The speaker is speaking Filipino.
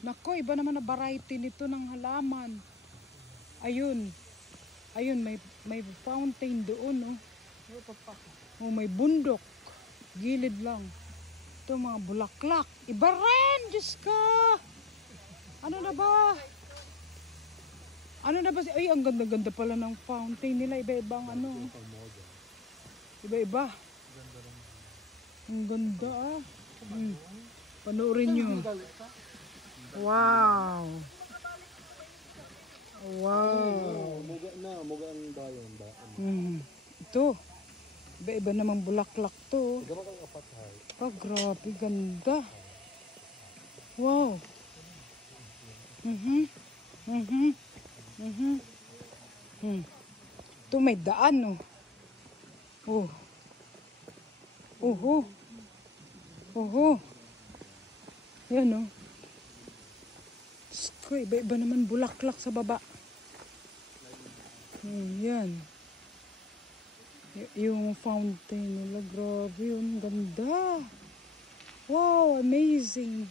Nako, iba naman na variety nito ng halaman. Ayun. Ayun, may fountain doon, oh. Oh, may bundok. Gilid lang. Ito, mga bulaklak. Iba rin, Diyos ka! Ano na ba? Ano na ba? Ay, ang ganda-ganda pala ng fountain nila. Iba-ibang ano. Iba-iba. Ang ganda, ah. Panoorin nyo. Wow. Wow. Muga ang bayan ba? Ito. Iba-iba namang bulaklak to. Gama kang apat hay. Oh, grabe. Ganda. Wow. Ito may daan, oh. Oh. Oho. Oho. Yan, oh. Skoy, iba-iba naman bulaklak sa baba. Yan. Yung fountain nila, grabe yun. Ganda. Wow, amazing.